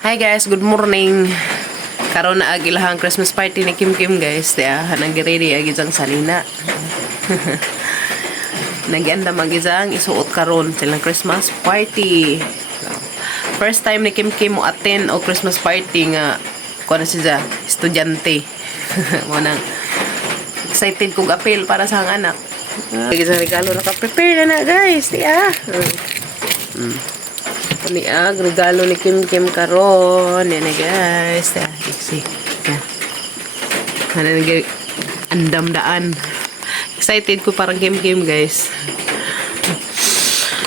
Hi guys, good morning. Karon na agilahang Christmas party ni Kim Kim guys. Dia nag-ready agizang salina. Nagyanda magizang isuot karon silang Christmas party. First time ni Kim Kim mo attend o Christmas party nga kuno siya estudyante. Mo nang excited kong appeal para sa anak. Agizang regalo naka-prepare na guys. Dia. Paniag regalo ni Kim Kim karon yan na guys see ano nag andam daan excited ko parang Kim Kim guys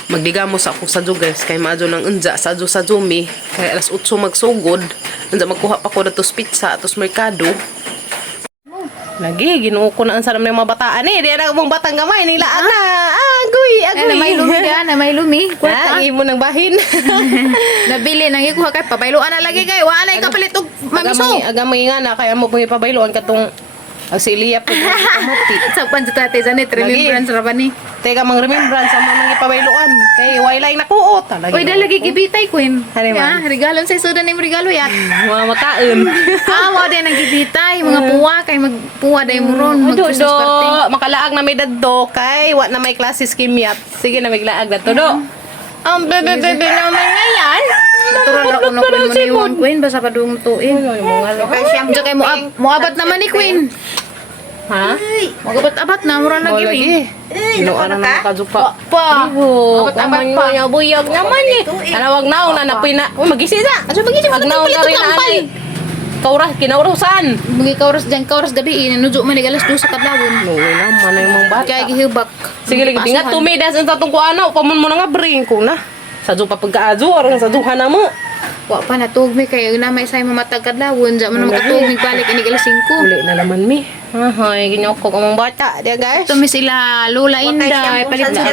magdigamos ako sa jo guys kay maadyo ng unja sa jo sa Jumi kay alas 8 magsugod unja magkuha pa ko datos pizza atos merkado lagi ginuo ko na ang sarap ng mga bataan di na mong batang gamay nila ana agoy na may lumi na may lumi ang imo ng bahin nabili nang ikuha kay pabayloan na lagi kay wa na kapalit og mamiso agamay nga na kaya mo pang ipabayloan katong silya po kamuti sa panjutate janit remembrance ra ba ni teka mang remembrance sa mga ipabayloan kay wailay nakuot talaga oy dali gibitay queen ya regalon sa sudan ni regalo ya mga mataon wa din nang gibitay mga puwa kay magpuwa day muron mag Christmas party makalaag na may daddo kay wa na may klase kimyat sige na may laag dadto do ang bebe naman ngayon turon ra kuno kun mo niwon queen basta padung tuig kay mo abat naman ni queen ha? Magabat-abat na, mura lagi rin. Inuaran na makajupa. Pa! Magabat-abat pa. Buyag naman eh. Wag naong na napina. Uy, magisi na. Wag naong na rin na ani. Kauras, kinaurusan. Mga kauras dyan, kauras gabi. Inujo man alas 2 sa kadlawon. No, naman na yung mga bata. Kaya gihibak. Sige, lagi. Tingat tumidas ang tatong kuana. Upamon mo na nga bring ko na. Sadyo pa pagkaadzo. Arang sadyohan na mo. Wa pa natugmi kayo na may say mamatag kadlawon. Diyan mo na makatugmi balik. Ini alas 5. Uli na naman mi. Ay, ginyokok ang mga bata. Diya guys. Ito mi sila Lola Inday. Palit na.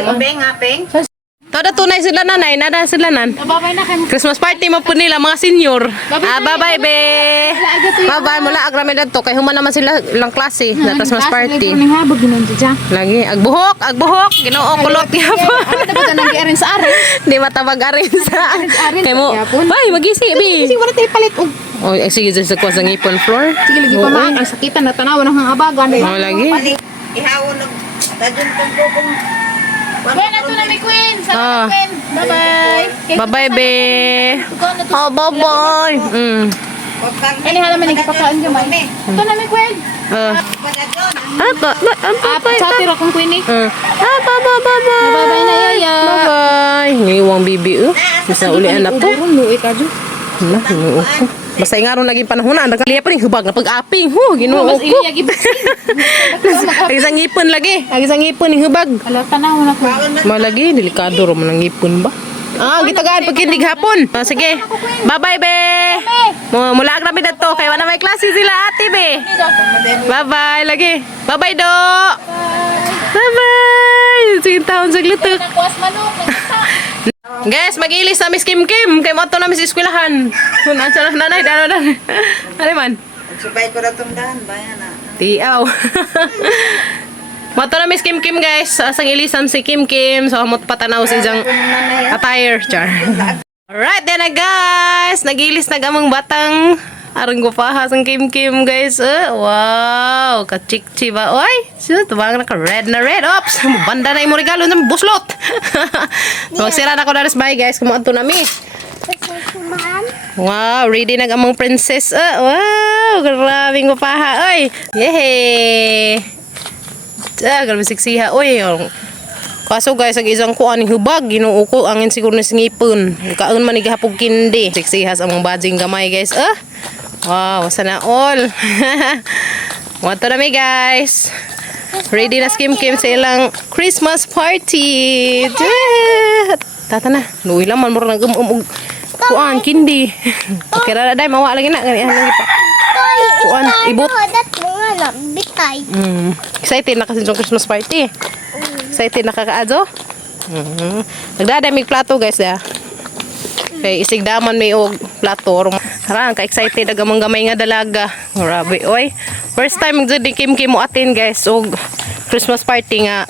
Tada tunay sila nanay, nada sila nan. Babay na kayo. Christmas party mo po nila mga senior. Bye-bye be. Bye-bye mula agramin dadto kay human naman sila lang klase na Christmas party. Lagi agbuhok, Ginoo kulot niya po. Dapat nang giarin sa arin. Di matabag arin sa. Kay mo. Bay, magisi bi. Sige wala tayo palit og. Oh, sige sa kuwas ng ipon floor. Sige lagi pa maan ang sakitan na tanaw ng abagan. Oh, lagi. Ihawon og dadun tong kung Queen, ato na mi Queen. Salamat Queen. Bye-bye. Bye-bye be. Oh, bye-bye. Ini halaman ni kapakaan gamay. Ito na mi Queen. Chati ra kong Queen eh. Bye-bye. Bye-bye na yaya. Bye-bye. Ngiwang bibi bisa uli anak to. Luwi ka jo. Nah, ginoo ko. Basta ngaron lagi panahon na kaliya pa rin hubag na pag-aping. Ginoo ko. Agisang ngipon lagi. Agisang ngipon ni hubag. Ala tanaw na ko. Malagi delikado ro man ang ngipon ba? Gitagaan pag kindig hapon. Sige. Bye-bye be. Mula ang rami dito kay wala may klase sila ate be. Bye-bye lagi. Bye-bye do. Bye-bye. Sige taon sa glitok. Kuwas manok. Guys, mag-ilis na Miss Kim Kim. Kay mo ito na Miss Eskwelahan. Kunaan siya na nanay. Ano man? subay ko ra tumdahan bayan na. Tiaw. Mo ito na Miss Kim Kim guys. Asang ilisam si Kim Kim. So, mo patanaw si Jang attire. Char. Alright, then na guys. Nag-ilis na gamang batang. Arang ko pa hasang Kim Kim guys. Wow, kachikchi ba? Oy, tubang na ka red na red. Ops, banda na yung regalo ng buslot. Magsira na ko na rin bye guys. Kumaanto na mi. Wow, ready na gamang princess. Wow, grabing ko pa ha. Oy, yehey. Grabe siksiha. Oy, kaso guys, ang isang kuan hubag, ginuo ko angin siguro na singipon. Kaon man igahapog kindi. Siksihas ang mga badjing gamay guys. Wow, sana all. Wato na mi guys. Ready na Kim Kim sa ilang Christmas party. Tata na. Luwi lang man mura nag kuan kindi. Okay ra day mawa lagi na gani lagi pa. Kuan ibot. Excited na kasi yung Christmas party. Excited na kakaadyo. Nagdaday mig plato guys ya. Kay isigdaman may og plato. Harang ka excited agamang gamay nga dalaga. Grabe oy. First time jud ni Kim Kim mo attend guys og Christmas party nga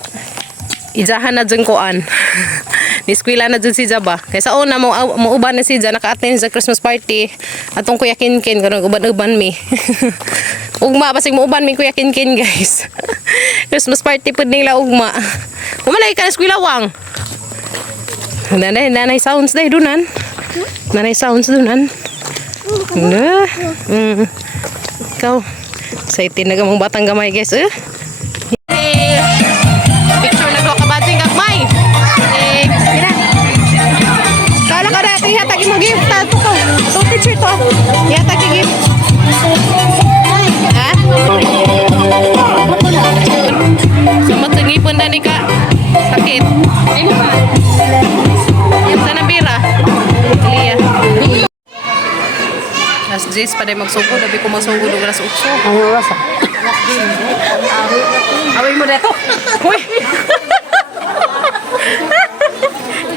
ijahan na dyan kuan. Niskwila na dyan si Jaba. Kaya sa una, uban na si Jaba, naka-attend sa Christmas party. Atong Kuya Kinkin, kanong uban-uban mi. Ugma, basig mo uban mi Kuya Kinkin, guys. Christmas party po nila ugma. Kumalay ka na eskwela, wang. Nanay sounds day dunan. Nanay sounds dunan. Ikaw, excited na gamang batang gamay, guys. Picture na ko kabating gagmay. Mira. Kala ka na, ihatag mo gift. Ito picture to. Ihatag yung gift. Ha? Sumatangipon na ni ka. Sakit. Yung sa nabira. Liya. As Jess, paday magsugod. Dabi ko magsugod. Huwag na sa utso. Ano rasa? Away mo dito. Uy.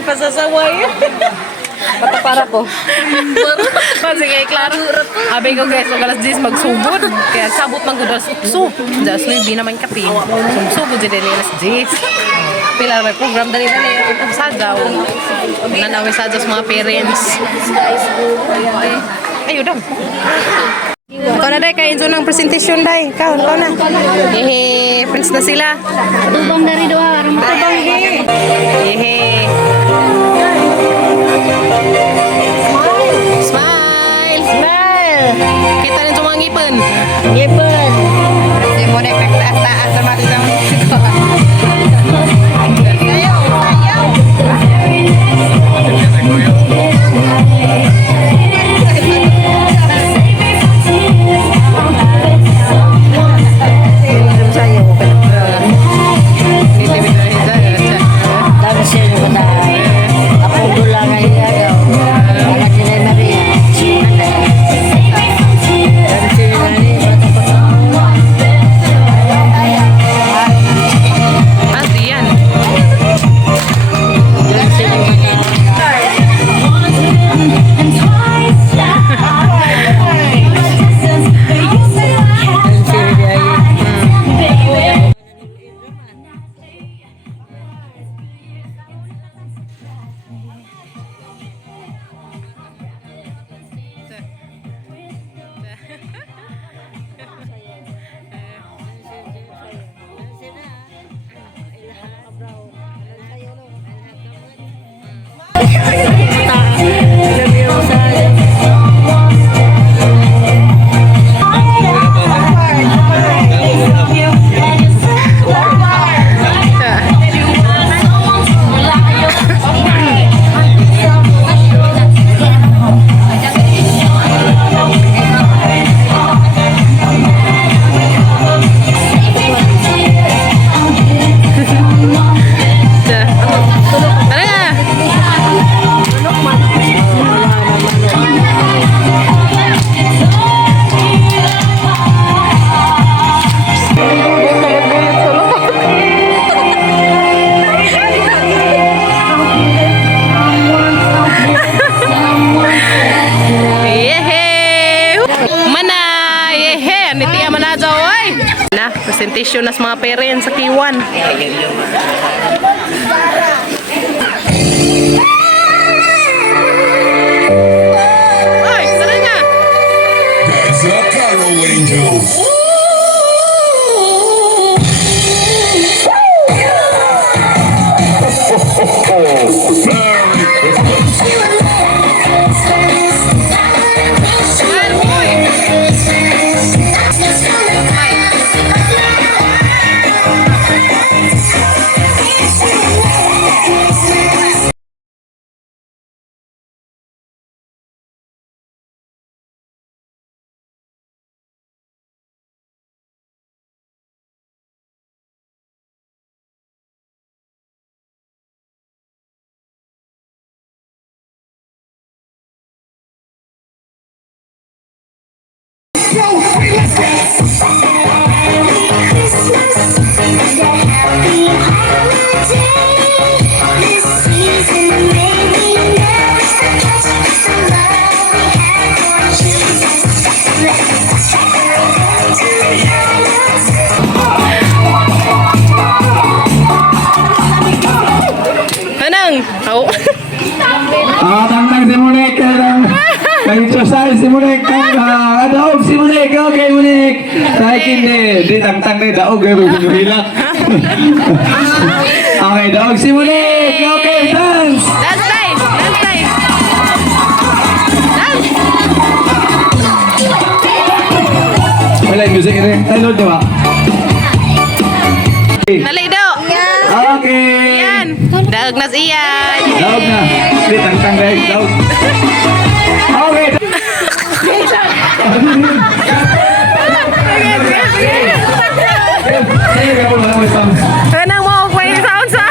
Pasasaway. Bata para ko. Sige, klaro. Abi ko guys, alas 10 magsugod. Kaya sabot man gud alas 8. Das may binaman kape. Sugod din alas 10. Pila may program dali ito sa daw. Nanawi sa dos mga parents. Ayo daw. Ikaw na day, kain ng presentation day. Ikaw na. Hehe, friends na sila. Tubang dari doa. Tubang he. Hehe. Smile. Kita rin mga ngipin. Ngipin. Hindi mo na taas-taas sa makisang ko. Presentation nas mga parents sa K1. Ay, sana nga. That's our Cairo Angels. dahil si Monik daog si Monik. Okay, Monik. Naikin di tangtang ni daog pero hilak. Okay, daog si Monik. Okay, dance. Dance time! Dance time! Dance! Wala yung music ini. Tayo diba? Dali daw! Okay. Yan! Daog na siya! Daog na. Di tangtang guys, daog. Okay. Kanang mo ko yung sound sa...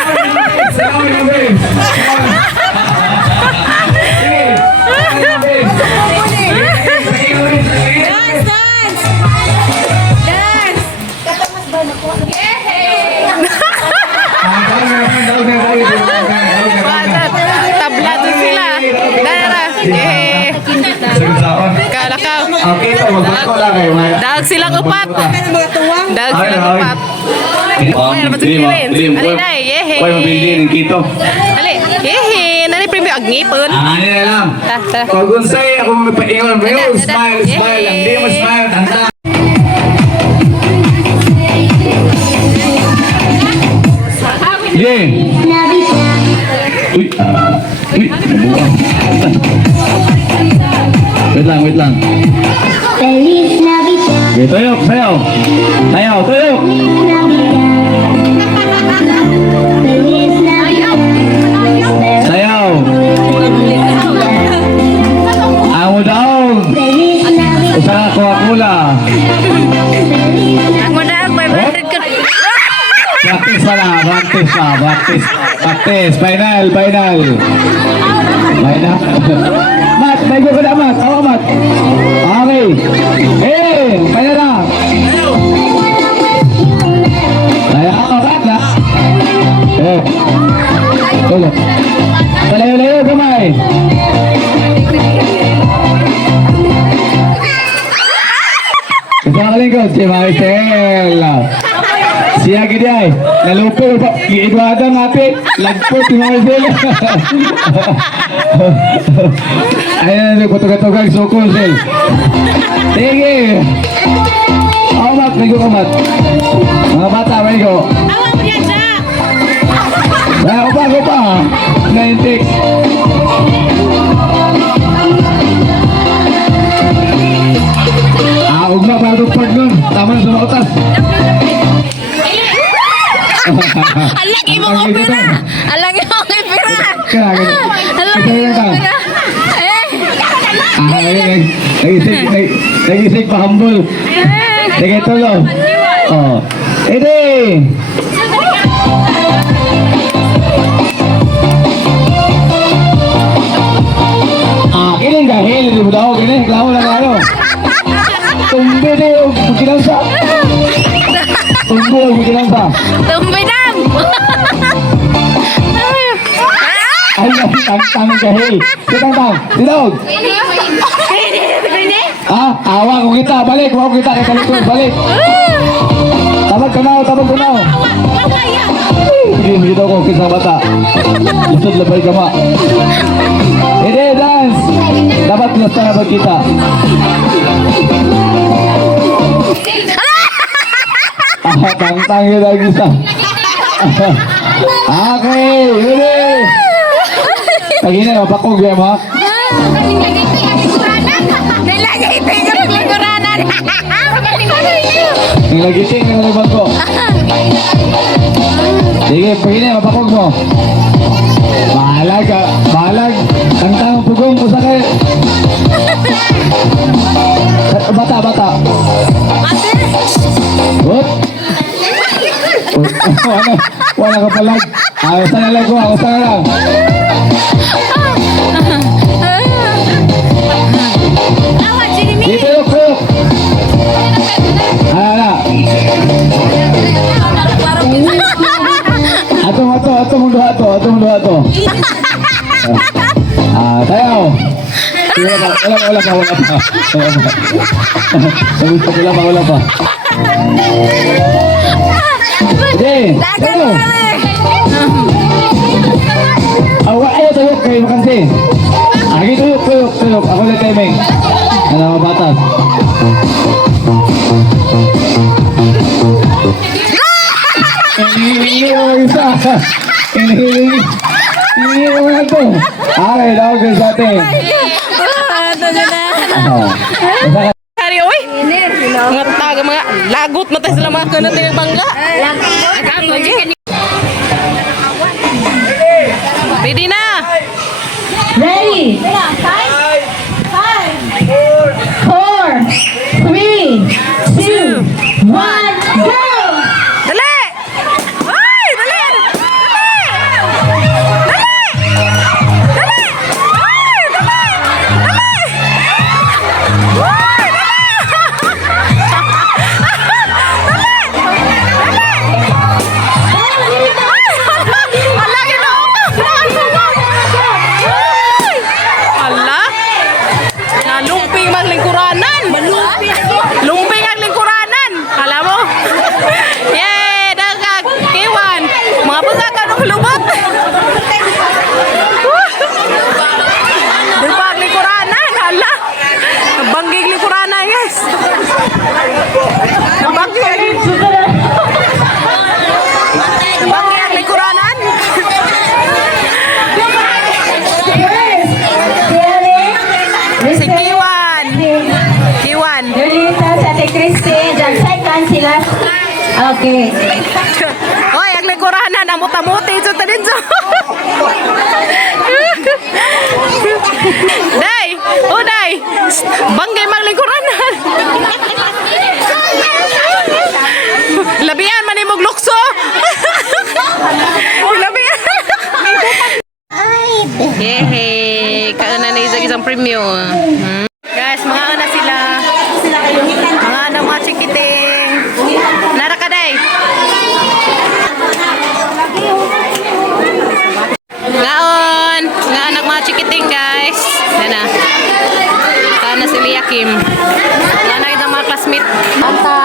Tabla doon sila. Dara. Eh. Kalakaw. Okay, so magbuhat ko lang kayo. Daog silang upat. Daog silang upat. Ay, naman tumirin. Ali na, yehe. Uy, mabili ng kito. Ali, yehe. Nani premyo agnipon. Ano na lang. Ta. Pag unsay ako mapaingon, Mayo, smile, smile lang. Di mo smile, tanda. Yeah. Uy. Uy. Wait lang. Feliz Navidad. Okay, tuyok, sayaw. Sayaw, tuyok. Feliz Navidad. Sayaw. Amo daog. Feliz Navidad. Usa ka Coca-Cola. Ang mo daog 500 ka. Practice pala, practice. Final. Mat, may go ka na, Mat. Tawa, Mat. Okay. Final na. Mat na. Tulo. Palayo, kamay. Isang kalingkod, si Maricel. Siya gini ay, nalupo pa, iigwada natin, lagpo si Maricel. Ayan, kutugat-tugat, sukul, Sel. Sige. Mat, may go, Mat. Mga bata, may go. Upa, 96. Ugma pa ito pag nun. Tama na sa mga utas. Alang imong opera. Alang imong opera. Kaya, Alang imong opera. Nagisig pa hambol. Sige, tulo. Oh. Ede! Kining dahil, di mo daw, kining, klamo lang ano. Tumbi na yung bukinansa. Tumbidam. Ay, tangtang dahil. Tang. Sidog. Awa ko kita, balik. Awa ko kita, kay kalikod, balik. Tabag ka na. Hindi dito ko kisang bata. Lusod labay ka ma. Hindi, dance. Dapat lasta na ba kita? Tangtang yun lagi sa. Okay, hindi. Pagina, mapakog yan ha. Nilagiting ng libat ko. Sige, pagina, mapakog mo. Bahalag. Tangtang pugong po sa kayo. Bata. Whoop. Wala ka palag. Ayos na lang ko. Dito yung cook. Atong duha to. Tayo. Wala pa. Wala pa. Hindi. Tayo. Ayaw tayo kayo makansi. Lagi tuyok. Ako na timing. Ano mga batas? Hinihingi mo isa. Hinihingi mo na to. Okay, lawag sa atin. Hari, oy! Mga taga, mga lagot na tayo sila mga kanat ng bangga. Ready na! Ready? 5, 4, 3, 2, 1, go! Dali! Ay! Dali! Dali! Dali! Ay! Dali! Ala! Nalumping maglingkuranan! Lumping ang lingkuranan! Alam mo? Yay! Dagag! Kiwan! Mga pagkaka ng lubot! Dagag lingkuranan! Ala! Nabangging lingkuranan, guys! Nabangging! Nabangging ang lingkuranan! Si Kiwan! Kiwan! Lolita sa Ate Christy, dyan second sila. Okay. Hoy, ang lingkuranan! Amut-amuti! Ito tanin so! Day! O, Day! Banggay mang lingkuranan! Labian man imong lukso! Labian! Hehe! Kauna na isang premyo. Guys, mga ana sila. Mga ana mga chikiting. Nara ka, Day! Ngaon! Nga anak mga chikiting, guys. Yan na. Kana si Lia Kim. Nga na itong mga classmate. Anta.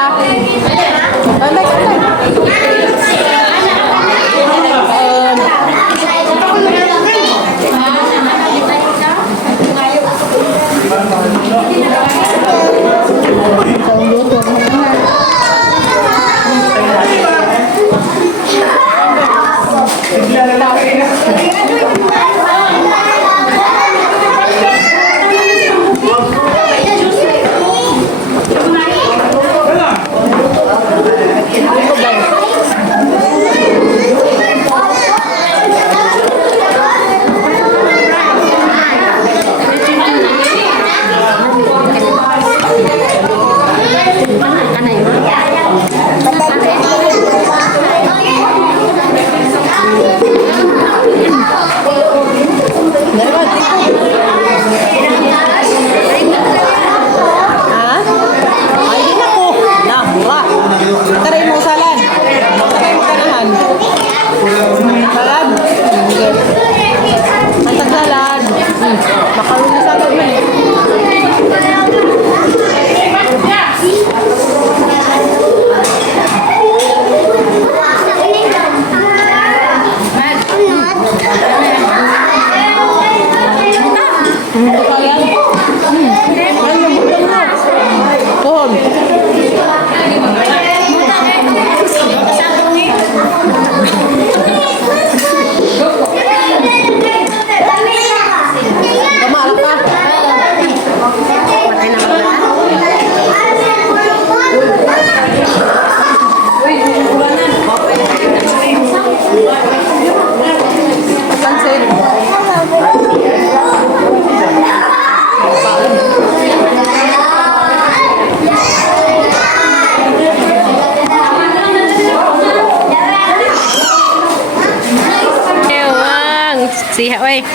Siha, oy.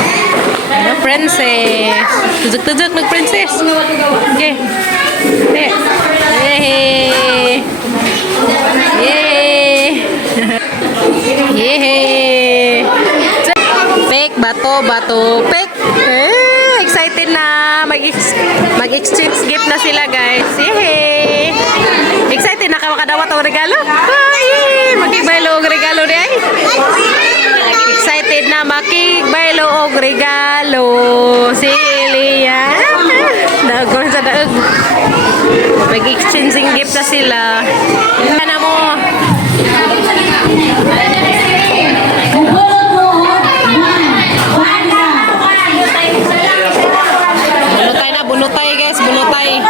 Ano, princess. Tuzuk-tuzuk, nag-princess. Okay. Yeay. Yeay. Yeay. Pek, bato. Pek. Excited na. Mag-exchange gift na sila, guys. Yeay. Excited na ka makadawat ang regalo? Ay, mag-ibaylo ang regalo di ay. Excited Malapit na makigbaylo og regalo si Elia. Nagkuhan sa daog. Mag-exchanging gift na sila. Ano mo? Bunutay na, bunutay guys, bunutay.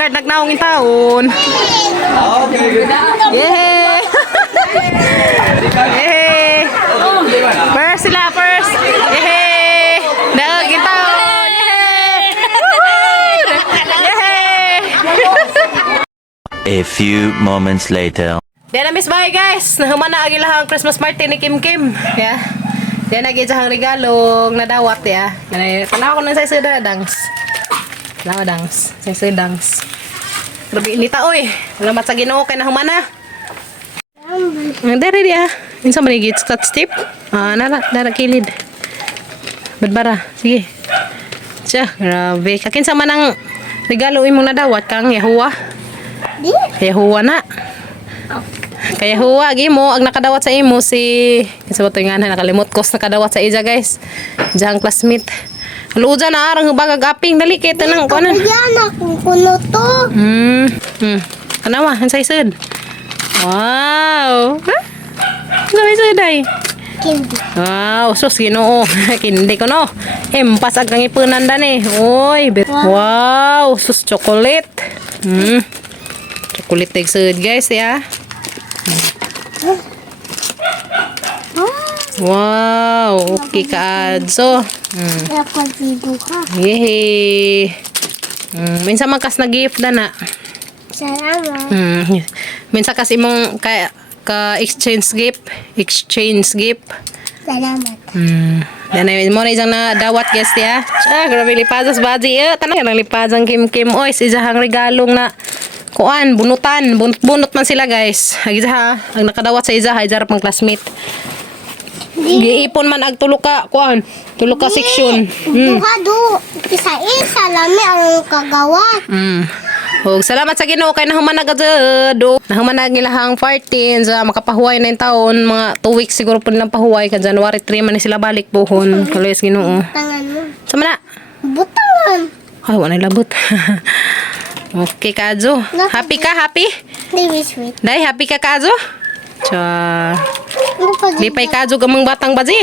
haggard nagnaong in taon. Yehey! Yehey! First sila, first! Yehey! Daog in taon! Yehey! Yehey! A few moments later. Diyan na miss bye guys. Nahuman na agilahang Christmas party ni Kim Kim. Yeah. Diyan na gitsahang regalong nadawat ya. Tanaw ko ng sa dangs. Tanaw dangs. Sa dangs. Grabe inita oy. Salamat sa Ginoo kay nahuman na. Dari dia. Insa man git cut tip? Nara kilid. Badbara. Sige. Tiya, grabe. Kakinsa man ang regalo imong nadawat kang Yahuwa? Yahuwa na. Kaya huwa gimo ang nakadawat sa imo si sa bato nga nakalimot ko nakadawat sa ija guys. Jang classmate. Luja na arang bagag aping dali kay tanang kuanan. Yan akong kuno to. Kanawa ang saysod. Wow. Ha? Gamay sa day. Candy. Wow, sus Ginoo. Kindi ko no. Empas ag kang ipunan dani. Oy, wow, sus chocolate. Chocolate tegsud guys ya. Wow, okay ka adso. Dapat dibuha. Yehey. Minsan man kas na gift na na. Salamat. Minsan kas imong ka exchange gift. Salamat. Yan na mo na isang na dawat guest ya. Grabe lipazas baji. Tanang nang lipazang Kim Kim. Oy, isang regalong na kuan, bunutan. Bunot man sila guys. Agiza ang nakadawat sa isa, ay jarap ang classmate. Giipon man ag tulo ka kuan, tulo ka section. Duha do. Isa-isa lami ang kagawat. Og salamat sa Ginoo kay nahuman na do. Nahuman na gilahang 14 sa makapahuway na yung taon, mga 2 weeks siguro po nilang pahuway kan January 3 man ni sila balik buhon. Kalayas Ginoo. Tangan mo. Sama na. Butangan. Ay, wala labot. Okay, Kadzo. Happy ka? Happy? Baby sweet. Dai, happy ka, Kadzo? Cha. Ano pa Lipay Kadzo gamang batang baji.